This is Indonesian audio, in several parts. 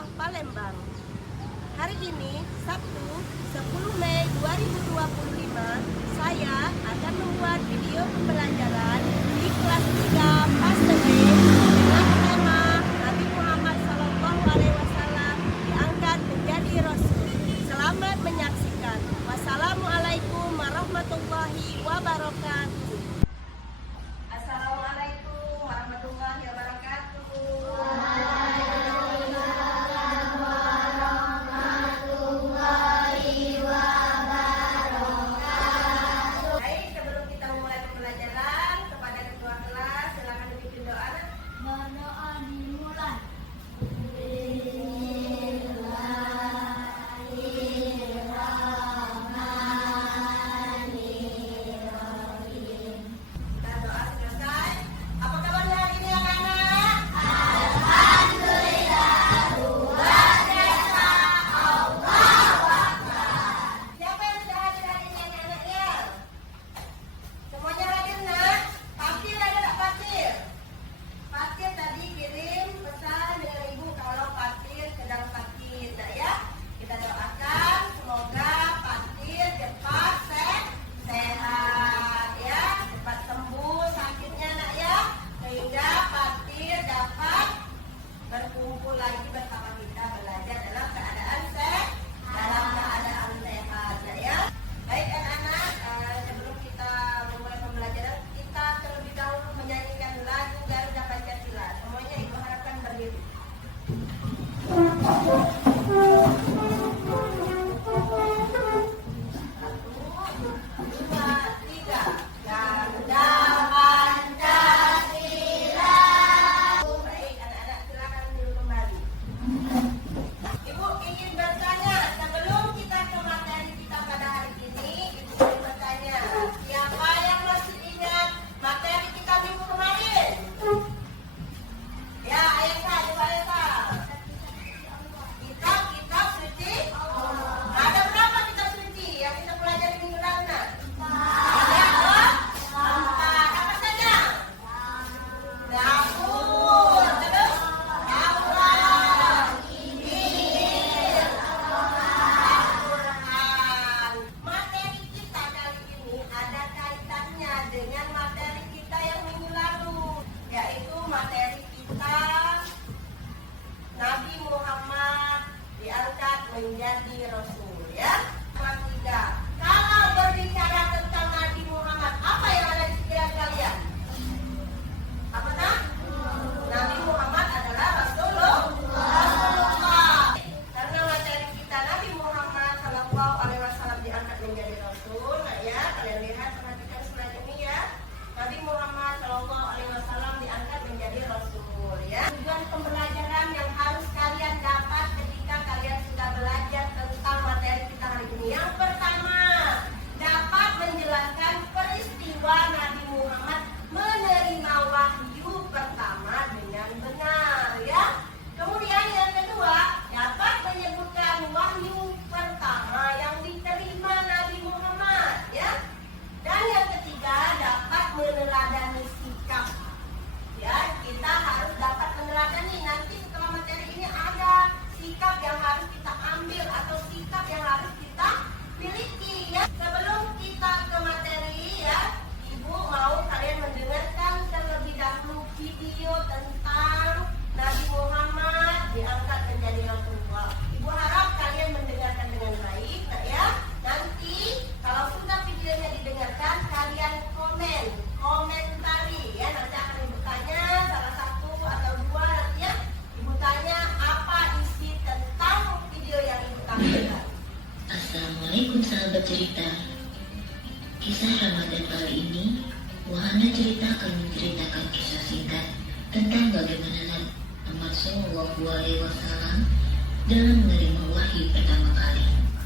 Dakwah Palembang. Hari ini, Sabtu 10 Mei 2025, saya akan membuat video pembelajaran di kelas 3 fase B dengan tema Nabi Muhammad SAW diangkat menjadi Rasul. Selamat menyaksikan. Wassalamualaikum warahmatullahi wabarakatuh. Assalamualaikum warahmatullahi wabarakatuh. Baik, sebelum kita memulai pembelajaran, kepada ketua kelas silakan dipimpin doa. Berdoa dimulai. Kita doa selesai. Apa kabarnya hari ini anak-anak? Siapa yang sudah hadir hari ini anak-anaknya? Semuanya hadir nak? Fatir ada tak Fatir? Fatir tadi kirim pesan dengan ibu kalau Fatir sedang sakit, nak ya. Kita doakan semoga Fatir cepat sehat ya, cepat sembuh sakitnya nak ya, sehingga Fatir dapat berkumpul lagi bersama kita belajar dalam keadaan sehat, nak ya. Baik anak-anak, sebelum kita memulai pembelajaran, kita terlebih dahulu menyanyikan lagu Garuda Pancasila. Semuanya ibu harapkan berdiri. Satu, dua, tiga. Garuda Pancasila. Baik anak-anak, silakan duduk kembali. Ibu ingin bertanya, sebelum kita ke materi kita pada hari ini, Ibu ingin bertanya, siapa yang masih ingat materi kita minggu kemarin? Ya, Ayesa, coba Ayesa. Kitab suci. Ada berapa kitab suci yang kita pelajari minggu lalu, nak? Ada empat. Apa saja? Zabur, terus Taurat, Injil, Al-Quran. Materi kita kali ini ada kaitannya dengan materi kita yang minggu lalu, yaitu materi kita Nabi Muhammad diangkat menjadi Rasul ya. Kelas 3. Kalau berbicara tentang Nabi Muhammad, apa yang ada di pikiran kalian? Apa nak? Nabi Muhammad adalah Rasulullah. Karena materi kita Nabi Muhammad Shallallahu Alaihi Wasallam diangkat menjadi Rasul, nah ya kalian lihat perhatikan slide ini ya. Nabi Muhammad Shallallahu Alaihi Wasallam diangkat menjadi Rasul ya. Tujuan pembelajaran yang harus kalian dapat ketika kalian sudah belajar tentang materi kita hari ini. Yang pertama, dapat menjelaskan peristiwa Nabi Muhammad menerima wahyu pertama dengan benar ya. Kemudian yang kedua, dapat menyebutkan wahyu pertama yang diterima Nabi Muhammad ya. Dan yang ketiga, dapat meneladani sikap. Ya, kita harus dapat meneladani. Nanti setelah materi ini ada sikap yang harus kita ambil atau sikap yang harus kita miliki ya. Sebelum kita ke materi ya, Ibu mau kalian mendengarkan terlebih dahulu video tentang Nabi Muhammad diangkat menjadi Rasulullah. Ibu harap kalian mendengarkan dengan baik, nah ya. Nanti kalau sudah videonya didengarkan, kalian komentari ya. Nanti akan Ibu tanya salah satu atau dua nanti ya. Ibu tanya apa isi tentang video yang Ibu tampilkan. Assalamualaikum sahabat cerita. Kisah Ramadan kali ini, Wahana Cerita akan menceritakan kisah singkat tentang bagaimana Nabi Muhammad SAW dalam menerima wahyu pertama kali.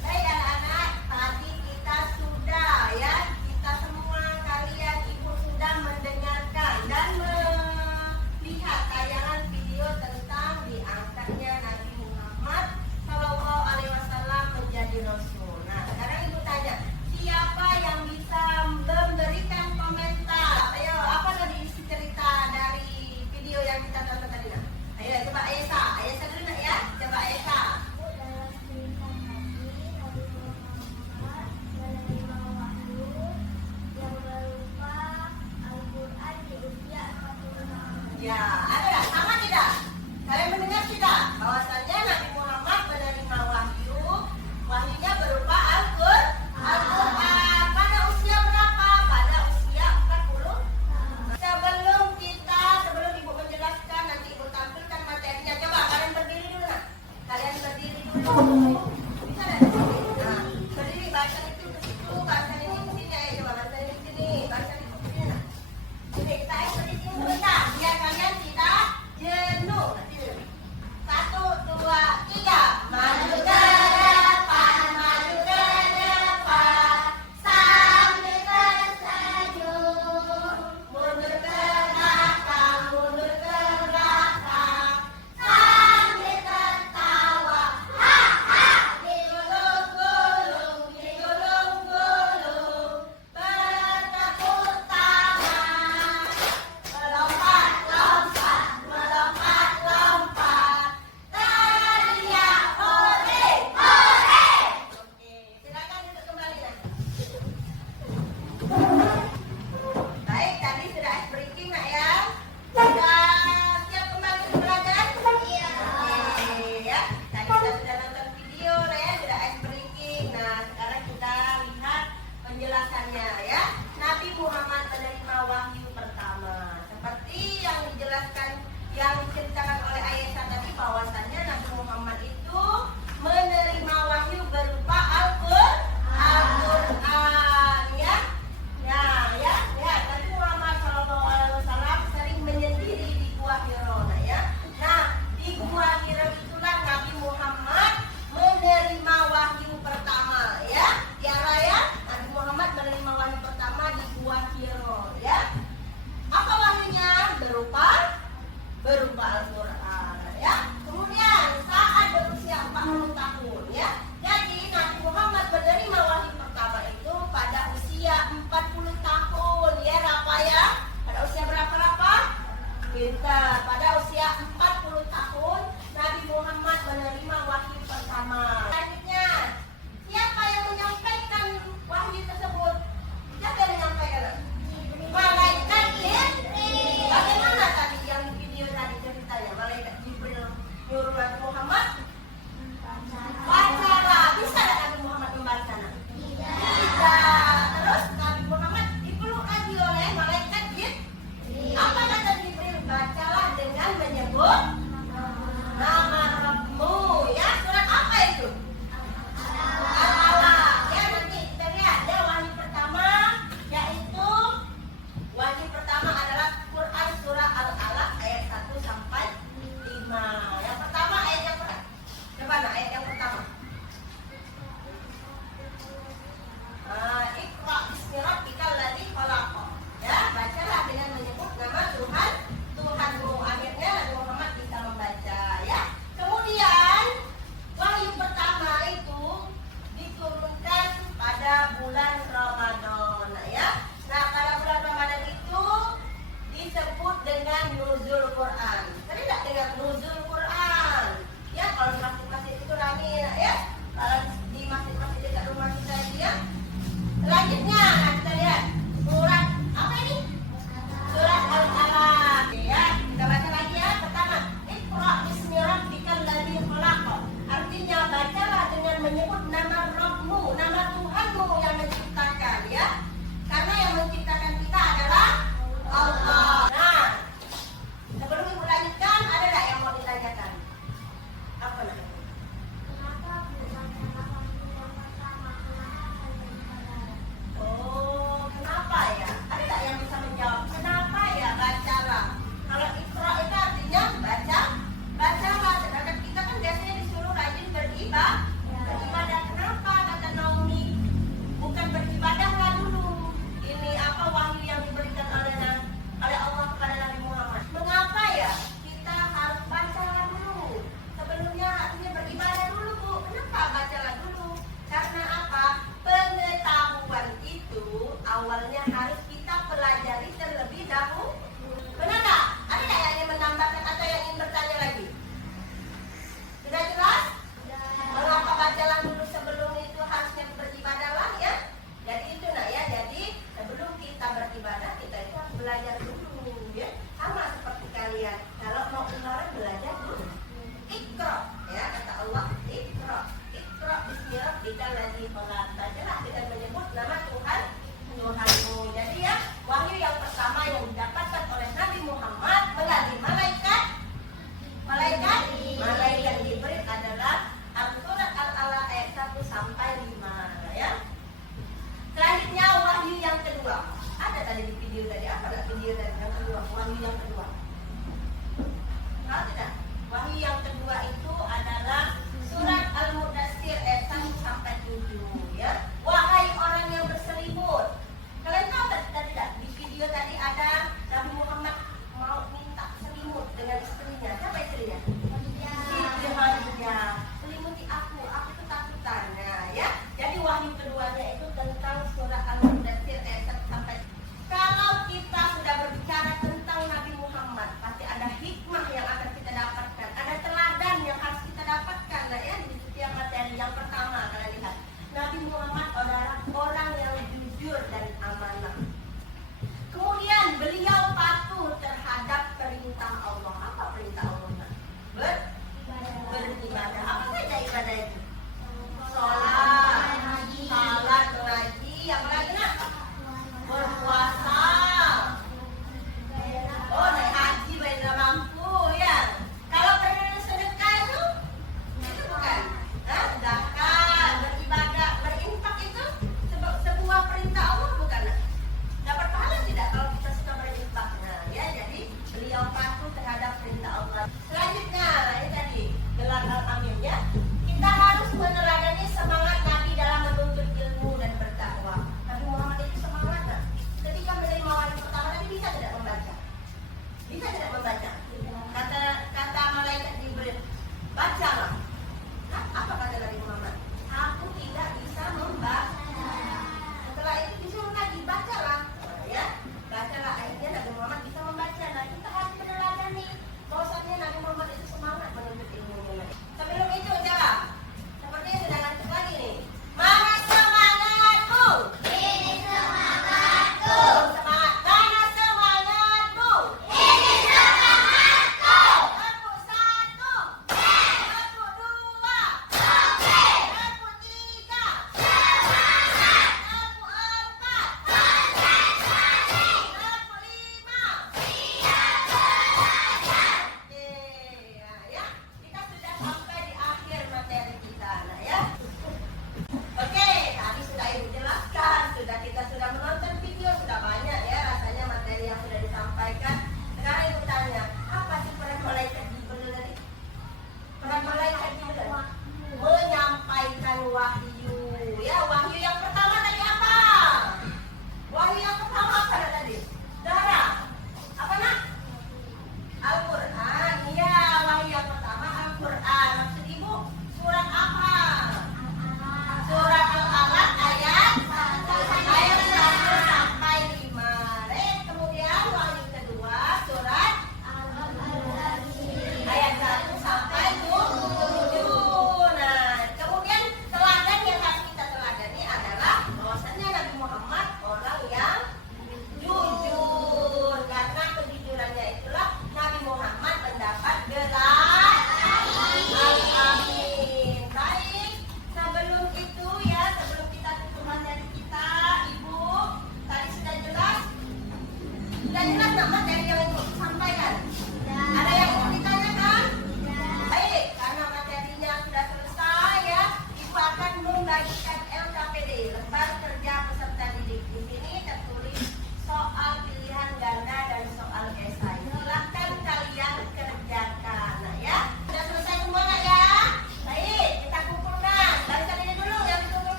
Baik anak-anak, tadi kita sudah ya, kita semua kalian Ibu sudah mendengarkan dan melihat tayangan video tentang diangkatnya Nabi Muhammad Shallallahu Alaihi Wasallam menjadi Rasul. Nah, sekarang Ibu tanya, siapa yang bisa memberikan komentar? Ayo, apa tadi isi cerita dari video yang kita tonton tadi? Nah, ayo coba Ayesa dulu nak ya, coba Bisa dari sini. Nah, berdiri baca itu ke situ, baca ini ke sini. Ayo coba baca ini ke sini, baca itu ke sini. Nah. Sini, saya berdiri sebentar biar kalian tidak jenuh. Satu, dua, tiga. Maju ke depan, maju ke depan. Sambil tersenyum. Mundur ke belakang, mundur ke belakang. Sambil tertawa. Ha, ha.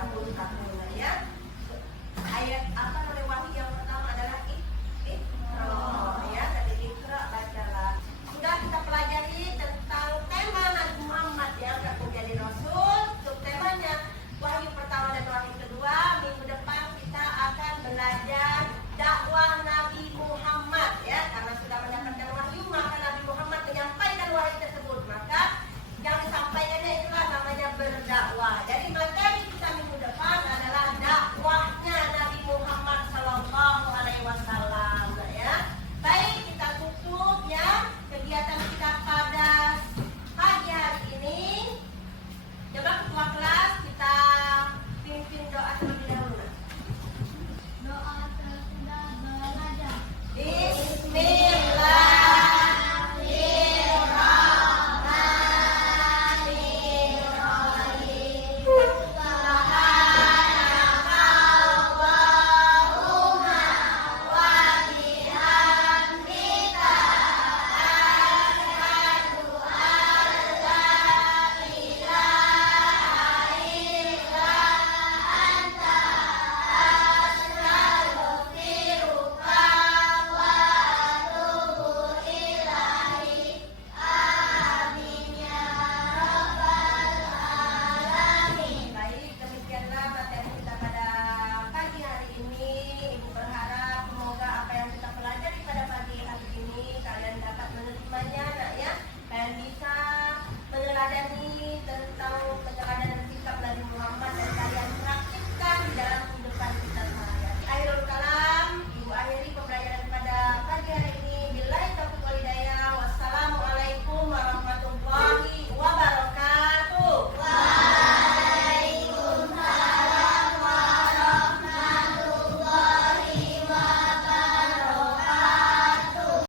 31. Nah ya, ayat apa dari wahyu yang pertama adalah Iqra.